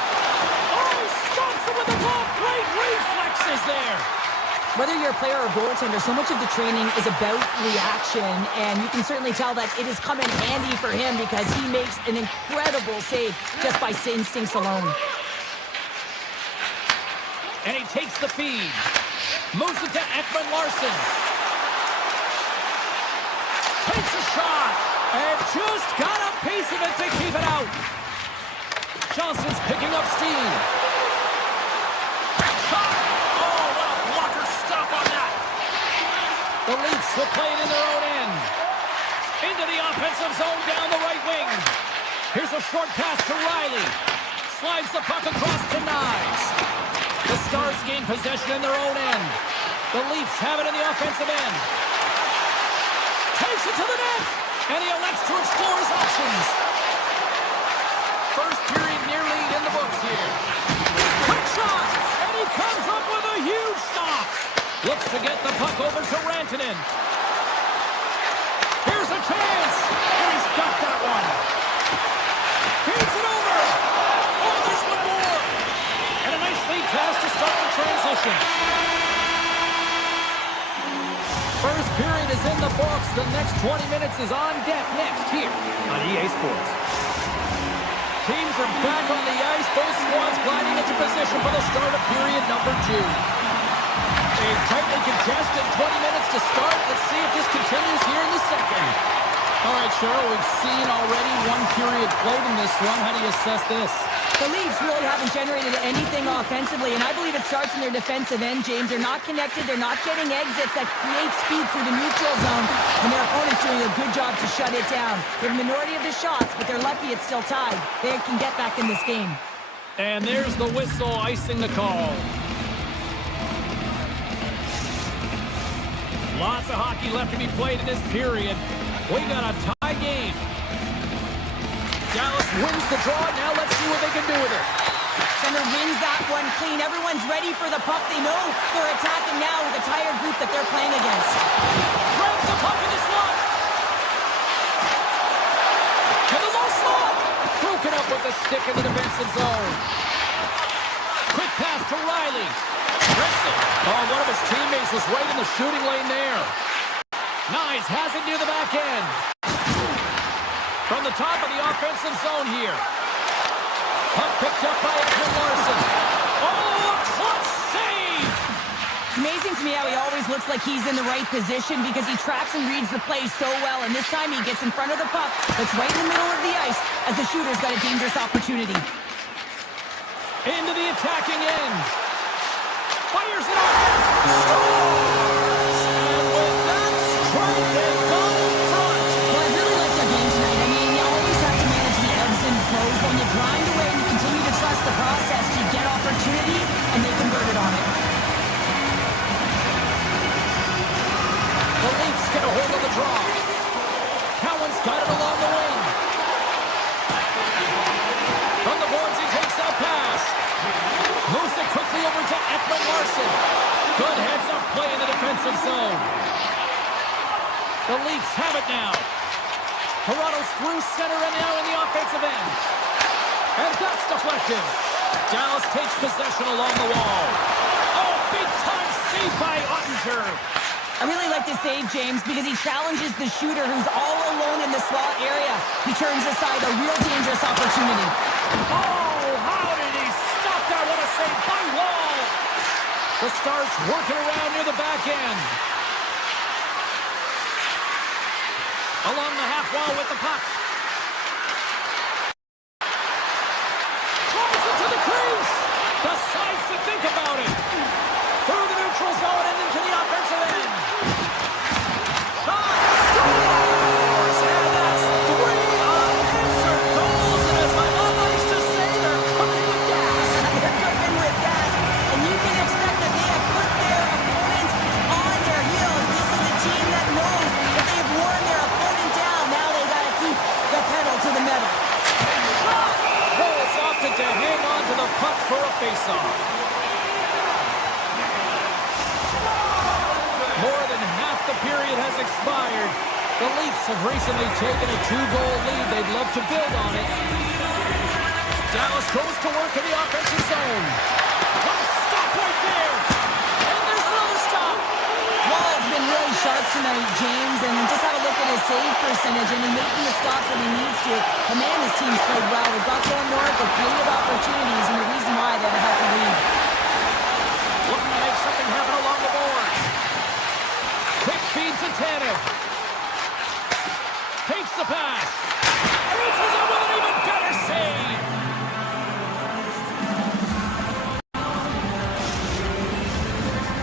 Oh, he stomps it with the ball. Great reflexes there. Whether you're a player or goaltender, so much of the training is about reaction, and you can certainly tell that it has come in handy for him because he makes an incredible save just by instincts alone. And he takes the feed. Moves it to Ekman Larson. Takes a shot. And just got a piece of it to keep it out. Johnston's picking up steam. Shot. Oh, what a blocker stop on that. The Leafs will play it in their own end. Into the offensive zone down the right wing. Here's a short pass to Riley. Slides the puck across to Knies. The Stars gain possession in their own end. The Leafs have it in the offensive end. Takes it to the net. And he elects to explore his options. First period nearly in the books here. Quick shot. And he comes up with a huge stop. Looks to get the puck over to Rantanen. Here's a chance. And he's got that one. Feeds it over. Oh, there's one more. And a nice lead pass to start the transition. possession. First period is in the books. The next 20 minutes is on deck next here on EA Sports. Teams are back on the ice. Both squads gliding into position for the start of period number 2. A tightly contested 20 minutes to start. Let's see if this continues here in the second. All right, Cheryl, we've seen already one period played in this one. How do you assess this? The Leafs really haven't generated anything offensively, and I believe it starts in their defensive end, James. They're not connected. They're not getting exits that create speed through the neutral zone, and their opponent's doing a good job to shut it down. They're the minority of the shots, but they're lucky it's still tied. They can get back in this game. And there's the whistle icing the call. Lots of hockey left to be played in this period. We got a tie game. Dallas wins the draw. Now let's see what they can do with it. Center wins that one clean. Everyone's ready for the puck. They know they're attacking now with the tired group that they're playing against. Grabs the puck in the slot. To the low slot. Broken up with the stick in the defensive zone. Quick pass to Riley. Rips it. Oh, one of his teammates was right in the shooting lane there. Nice. Has it near the back end. From the top of the offensive zone here. Puck picked up by Edwin Larson. Oh, a clutch save! It's amazing to me how he always looks like he's in the right position because he tracks and reads the play so well. And this time he gets in front of the puck that's right in the middle of the ice as the shooter's got a dangerous opportunity. Into the attacking end. Fires it off. Scores! And with that strike, they've gone in front. Well, I really like their game tonight. I mean, you always have to manage the ebbs and flows. When you grind away and you continue to trust the process, you get opportunity, and they converted on it. The Leafs get a hold of the draw. Cowan's got it along the wing. From the boards, he takes that pass. Moves it quickly over to Edwin Larson. Good heads-up play in the defensive zone. The Leafs have it now. Toronto's through center and now in the offensive end. And that's deflected. Dallas takes possession along the wall. Oh, big-time save by Ottinger. I really like this save, James, because he challenges the shooter who's all alone in the slot area. He turns aside a real dangerous opportunity. Oh, how did he stop that? What a save by Wall. The Stars working around near the back end. Along the half wall with the puck. Drives into the crease. Decides to think about it. Through the neutral zone and into the offensive end. Shot. Scores! And that's 3 unanswered goals. And as my mama used to say, they're cooking with gas. They're cooking with gas, and you can expect that they have put their opponents on their heels. This is a team that knows that they've worn their opponent down. Now they got to keep the pedal to the metal. Shot! Bulls opted to hang on to the puck for a faceoff. More than half the period has expired. The Leafs have recently taken a 2-goal lead. They'd love to build on it. Dallas goes to work in the offensive zone. One stop right there. And there's another stop. Wall has been really sharp tonight, James, and just have a look at his save percentage, and he's making the stops that he needs to. The man, his team's played well. We've got going north with creative opportunities, and the reason why they have a healthy lead. Looking to make something happen along the boards. Quick feed to Tanev. Takes the pass. Answers it with an even better save.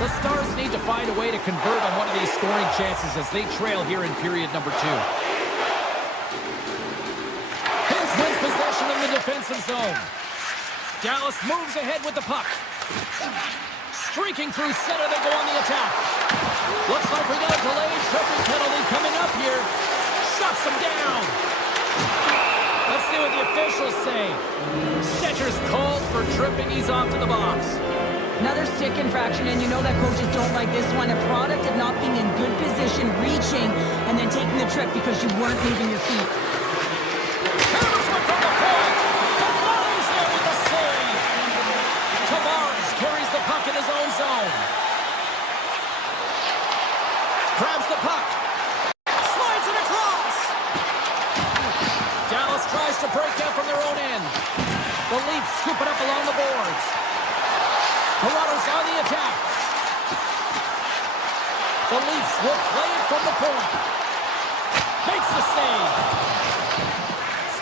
The Stars need to find a way to convert on one of these scoring chances as they trail here in period number 2. Hintz wins possession in the defensive zone. Dallas moves ahead with the puck. Streaking through center, they go on the attack. Looks like we got a delayed tripping penalty coming up here. Shuts them down. Let's see what the officials say. Stetcher's called for tripping. He's off to the box. Another stick infraction, and you know that coaches don't like this one. A product of not being in good position, reaching, and then taking the trip because you weren't moving your feet. Hammers one from the point. Tavares there with the save. Tavares carries the puck in his own zone. Grabs the puck. Slides it across. Dallas tries to break out from their own end. The Leafs scoop it up along the boards. Toronto's on the attack. The Leafs will play it from the point. Makes the save.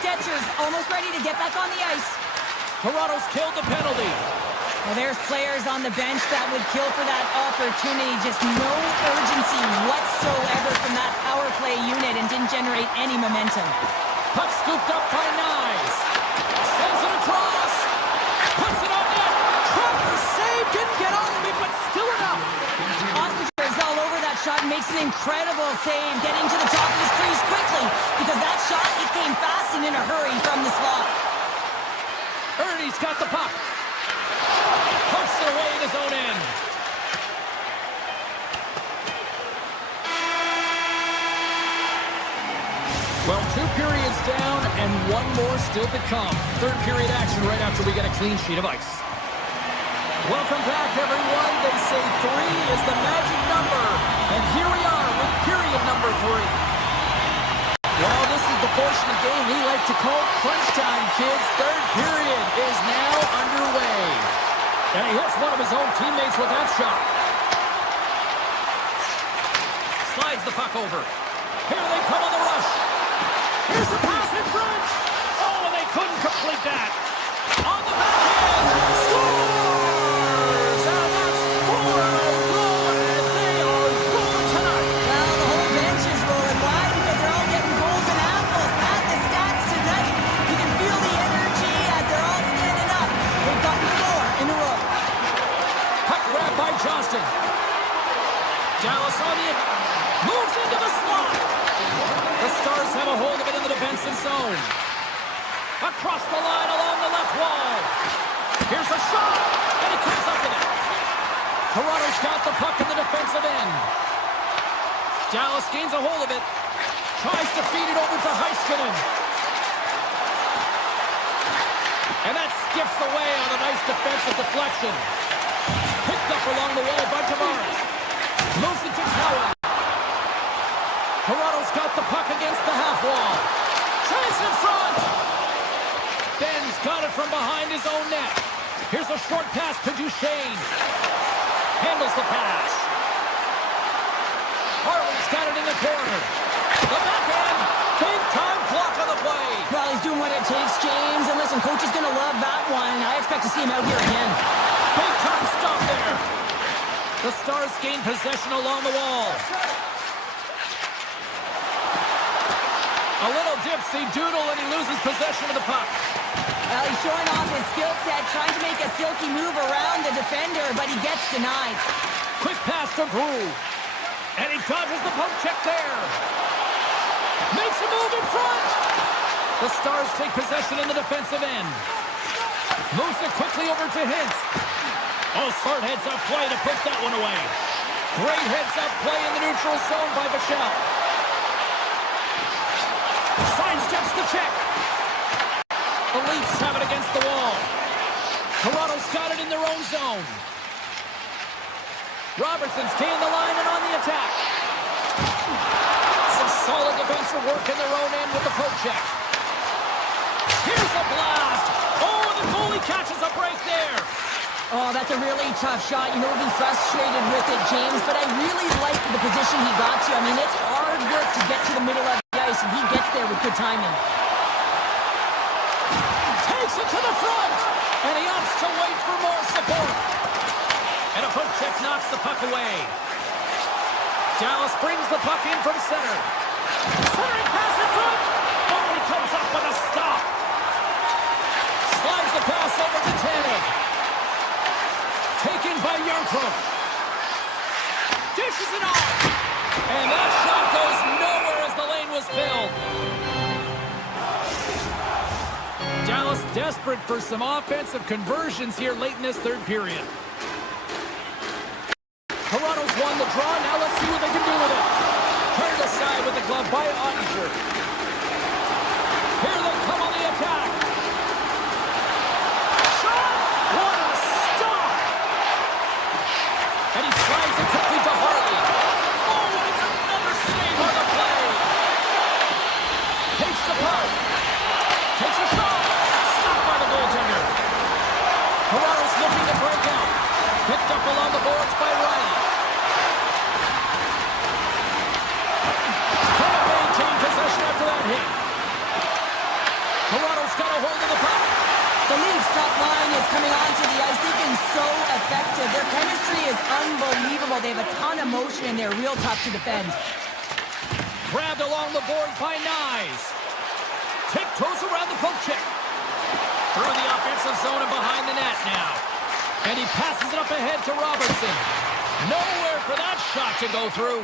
Stetcher's almost ready to get back on the ice. Toronto's killed the penalty. Well, there's players on the bench that would kill for that opportunity. Just no urgency whatsoever from that power play unit and didn't generate any momentum. Puck scooped up by Nyes. Sends it across. Puts it on net. Travers save. Didn't get on him, but still enough. Ottinger is all over that shot and makes an incredible save, getting to the top of his crease quickly because that shot, it came fast and in a hurry from the slot. Ernie's got the puck. Puts it away in his own end. Well, 2 periods down and 1 more still to come. Third period action right after we get a clean sheet of ice. Welcome back, everyone. They say 3 is the magic number. And here we are with period number 3. Well, this is the portion of the game we like to call crunch time, kids. Third period is now underway. And he hits one of his own teammates with that shot. Slides the puck over. Here they come on the rush. Here's the pass in front. Oh, and they couldn't complete that. On the backhand. Scores! And that's 4-1. And they are rolling tonight. Well, the whole bench is rolling. Why? Because they're all getting goals and apples. At the stats tonight, you can feel the energy as they're all standing up. They've gotten 4 in a row. Puck grabbed by Johnston. Dallas on the moves into the slot. The Stars have a hold of it in the defensive zone. Across the line along the left wall. Here's a shot, and he comes up with it. Toronto's got the puck in the defensive end. Dallas gains a hold of it. Tries to feed it over to Heiskanen. And that skips away on a nice defensive deflection. Picked up along the wall by Tavares. Moves it to Cowan. Toronto's got the puck against the half wall. Chase in front. Ben's got it from behind his own net. Here's a short pass to Duchesne. Handles the pass. Harley's got it in the corner. The backhand. Big time block on the play. Well, he's doing what it takes, James. And listen, coach is going to love that one. I expect to see him out here again. Big time stop there. The Stars gain possession along the wall. A little dipsy doodle and he loses possession of the puck. Well, he's showing off his skill set, trying to make a silky move around the defender, but he gets denied. Quick pass to Brew. And he dodges the poke check there. Makes a move in front. The Stars take possession in the defensive end. Moves it quickly over to Hintz. Oh, smart heads-up play to put that one away. Great heads-up play in the neutral zone by Bichelle. Sidesteps the check. The Leafs have it against the wall. Toronto's got it in their own zone. Robertson's gained the line and on the attack. Some solid defensive work in their own end with the poke check. Here's a blast. Oh, the goalie catches a break there. Oh, that's a really tough shot. You know, he'll be frustrated with it, James, but I really like the position he got to. I mean, it's hard work to get to the middle of the ice, and he gets there with good timing. Takes it to the front, and he opts to wait for more support. And a poke check knocks the puck away. Dallas brings the puck in from center. Centering pass in front. Oh, he comes up with a stop. Slides the pass over to Tanev. Taken by Yarncroke. Dishes it off. And that shot goes nowhere as the lane was filled. Dallas desperate for some offensive conversions here late in this third period. Toronto's won the draw. Now let's see what they can do with it. Turned aside with the glove by Ottinger. Here they come on the attack. Shot! What a stop! And he slides it quickly to Harley. Oh, and it's a effective. Their chemistry is unbelievable. They have a ton of motion, and they're real tough to defend. Grabbed along the boards by Nyes. Tiptoes around the poke check. Through the offensive zone and behind the net now. And he passes it up ahead to Robertson. Nowhere for that shot to go through.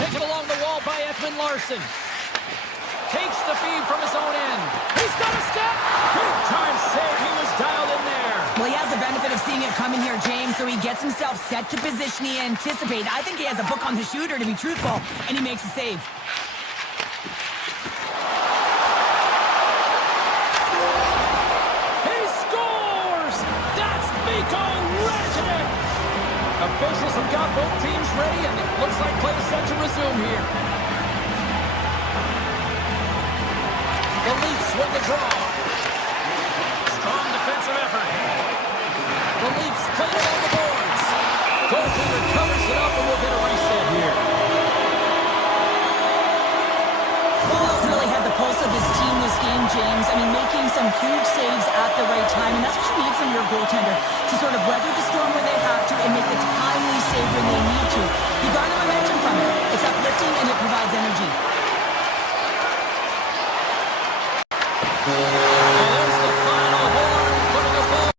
Taken along the wall by Edmund Larson. Takes the feed from his own end. He's got a step. Big time save. He was dialed in there. Well, he has the benefit of seeing it coming here, James, so he gets himself set to position he anticipated. I think he has a book on the shooter, to be truthful, and he makes a save. He scores! That's Mikko Rantanen! Officials have got both teams ready, and it looks like play is set to resume here. The Leafs win the draw. Strong defensive effort. The Leafs play it on the boards. Goaltender covers it up, and we'll get a reset here. Wallace really had the pulse of his team this game, James. I mean, making some huge saves at the right time, and that's what you need from your goaltender, to sort of weather the storm where they have to and make the timely save when they need to. You got a momentum from it. It's uplifting, and it provides energy. And there's the final horn, putting a ball.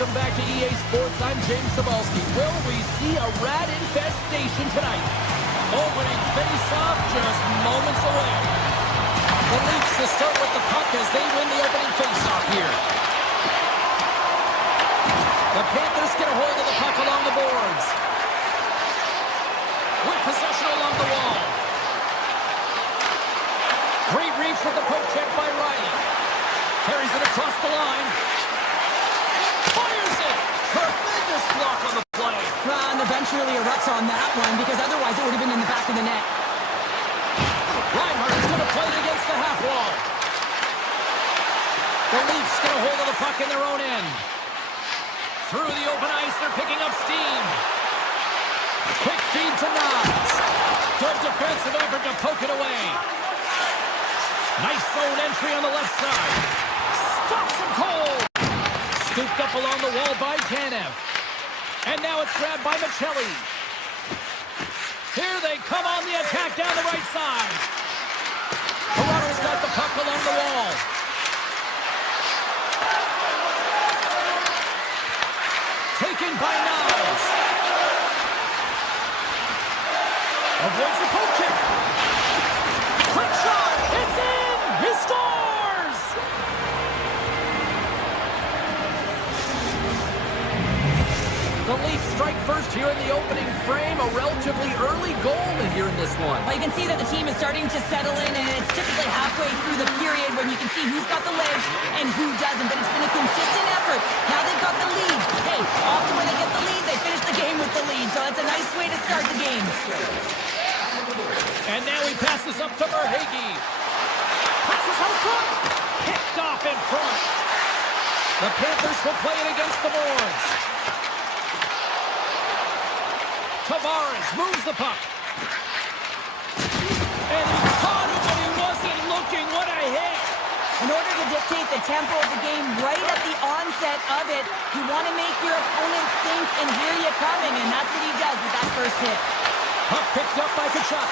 Welcome back to EA Sports. I'm James Cybulski. Will we see a rat infestation tonight? Opening moments away. The Leafs to start with the puck as they win the opening faceoff here. The Panthers get a hold of the puck along the boards. With possession along the wall. Great reach with the poke check by Riley. Carries it across the line. Fires it! Tremendous block on the play. Well, and the bench really erupts on that one because otherwise it would have been in the back of the net. Reinhart is going to play it against the half wall. The Leafs get a hold of the puck in their own end. Through the open ice, they're picking up steam. Quick feed to Niles. Good defensive effort to poke it away. Nice zone entry on the left side. Stops him cold. Scooped up along the wall by Tanev. And now it's grabbed by Michelli. Here they come on the attack down the right side. Toronto's got the puck along the wall. Taken by Niles. Avoids the poke kick. Quick shot. It's in. He scores. The Leafs strike first here in the opening frame. A relatively early goal here in this one. Well, you can see that the team is starting to settle in, and it's typically halfway through the period when you can see who's got the legs and who doesn't. But it's been a consistent effort. Now they've got the lead. Hey, often when they get the lead, they finish the game with the lead. So it's a nice way to start the game. And now he passes up to Verhaeghe. Passes out front. Picked off in front. The Panthers will play it against the boards. Tavares moves the puck. And he caught him, but he wasn't looking. What a hit. In order to dictate the tempo of the game right at the onset of it, you want to make your opponent think and hear you coming, and that's what he does with that first hit. Puck picked up by Tkachuk.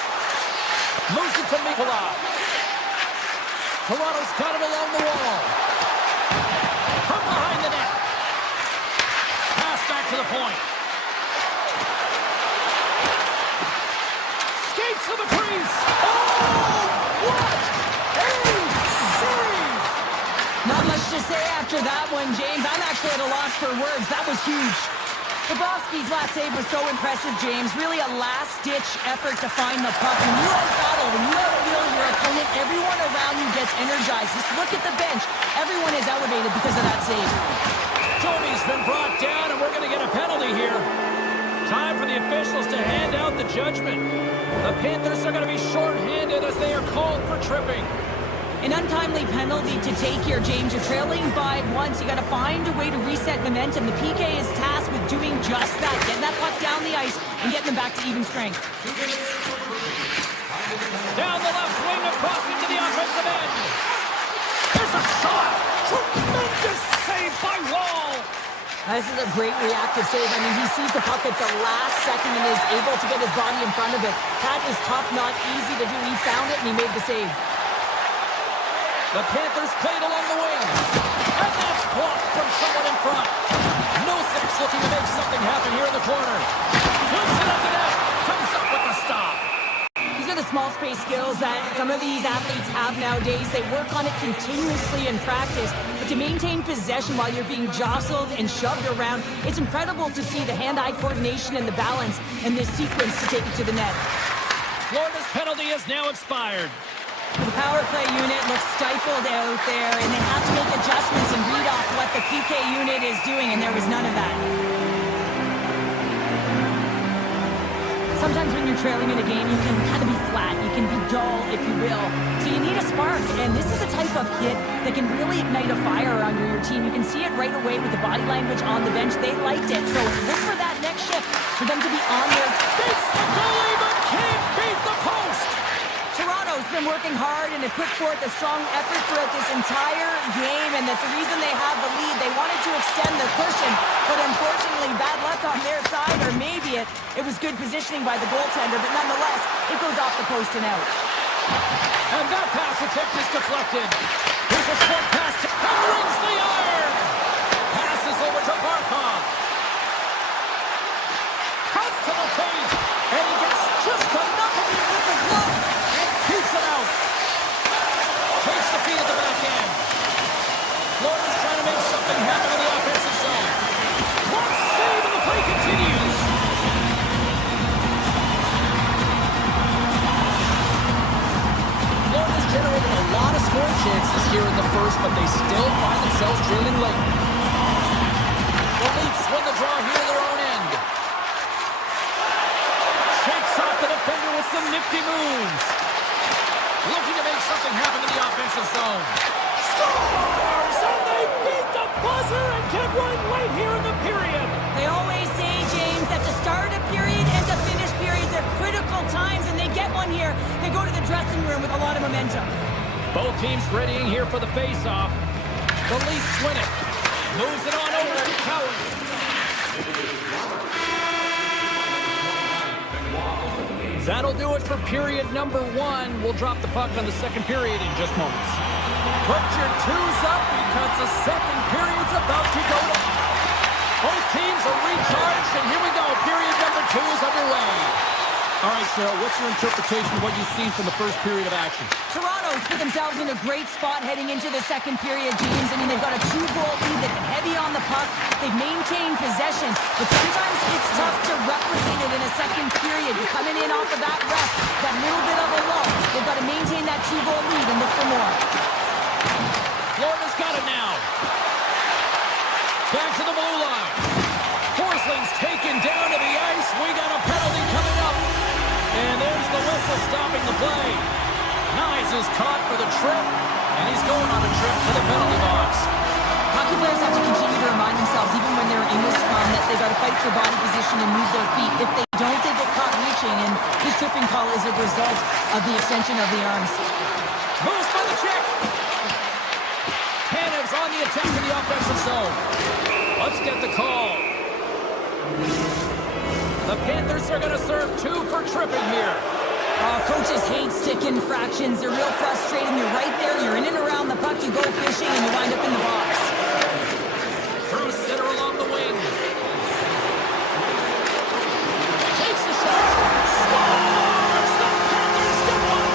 Moves it to Nikolai. Toronto's got it along the wall. From behind the net. Pass back to the point. Skates to the crease. Oh, what a save! Not much to say after that one, James. I'm actually at a loss for words. That was huge. Bobrovsky's last save was so impressive, James. Really a last-ditch effort to find the puck. When you have battle, when you outfeel your opponent, everyone around you gets energized. Just look at the bench. Everyone is elevated because of that save. Joey's been brought down, and we're going to get a penalty here. Time for the officials to hand out the judgment. The Panthers are going to be shorthanded as they are called for tripping. An untimely penalty to take here, James. You're trailing by once. You got to find a way to reset momentum. The PK is tasked with doing just that, getting that puck down the ice and getting them back to even strength. Down the left wing, across into the offensive end. There's a shot. Tremendous save by Wall. This is a great reactive save. I mean, he sees the puck at the last second and is able to get his body in front of it. That is tough, not easy to do. He found it and he made the save. The Panthers played along the wing. And that's blocked from someone in front. Nosek's looking to make something happen here in the corner. Flips it up the net. Comes up with the stop. These are the small space skills that some of these athletes have nowadays. They work on it continuously in practice. But to maintain possession while you're being jostled and shoved around, it's incredible to see the hand-eye coordination and the balance in this sequence to take it to the net. Florida's penalty has now expired. The power play unit looks stifled out there, and they have to make adjustments and read off what the PK unit is doing, and there was none of that. Sometimes when you're trailing in a game, you can kind of be flat. You can be dull, if you will. So you need a spark, and this is a type of hit that can really ignite a fire under your team. You can see it right away with the body language on the bench. They liked it, so look for that next shift for them to be on their... Beats the goalie, but can't beat the post! Toronto's been working hard and have put forth a strong effort throughout this entire game, and that's the reason they have the lead. They wanted to extend their cushion, but unfortunately, bad luck on their side, or maybe it was good positioning by the goaltender, but nonetheless, it goes off the post and out. And that pass attempt is deflected. Here's a short pass to... And rings the iron! Passes over to Barkov. Cuts to the cage, and he gets just enough of it with the glove. Keeps scoring chances here in the first, but they still find themselves trailing late. The Leafs win the draw here in their own end. Shakes off the defender with some nifty moves. Looking to make something happen in the offensive zone. Scores! And they beat the buzzer and get one late here in the period. They always say, James, that to start a period and to finish periods are critical times, and they get one here. They go to the dressing room with a lot of momentum. Both teams readying here for the face-off. The Leafs win it. Moves it on over to Coward. That'll do it for period number 1. We'll drop the puck on the second period in just moments. Put your twos up because the second period's about to go to. Both teams are recharged, and here we go. Period number 2 is underway. All right, Cheryl, what's your interpretation of what you've seen from the first period of action? Toronto's put themselves in a great spot heading into the second period, James. I mean, they've got a 2-goal lead. They've been heavy on the puck. They've maintained possession. But sometimes it's tough to replicate it in a second period. You're coming in off of that rest, that little bit of a lull. They've got to maintain that 2-goal lead and look for more. Florida's got it now. Back to the blue line. Forsling's taken down to the ice. We got a penalty coming up. And there's the whistle stopping the play. Nyes is caught for the trip, and he's going on a trip to the penalty box. Hockey players have to continue to remind themselves, even when they're in the scrum, that they've got to fight for body position and move their feet. If they don't, they get caught reaching, and this tripping call is a result of the extension of the arms. Moves by the check. Tanev's on the attack in the offensive zone. Let's get the call. The Panthers are going to serve 2 for tripping here. Coaches hate stick infractions. They're real frustrating. You're right there. You're in and around the puck. You go fishing, and you wind up in the box. Through center along the wing. Takes the shot. Scores! The Panthers get one.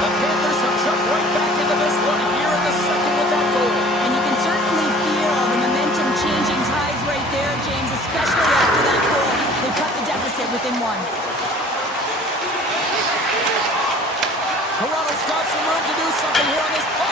The Panthers have jumped right back into this one here in the second with that goal. And you can certainly feel the momentum changing tides right there, James, especially after that goal. They cut the deficit within 1. Toronto's got some room to do something here on this. Oh!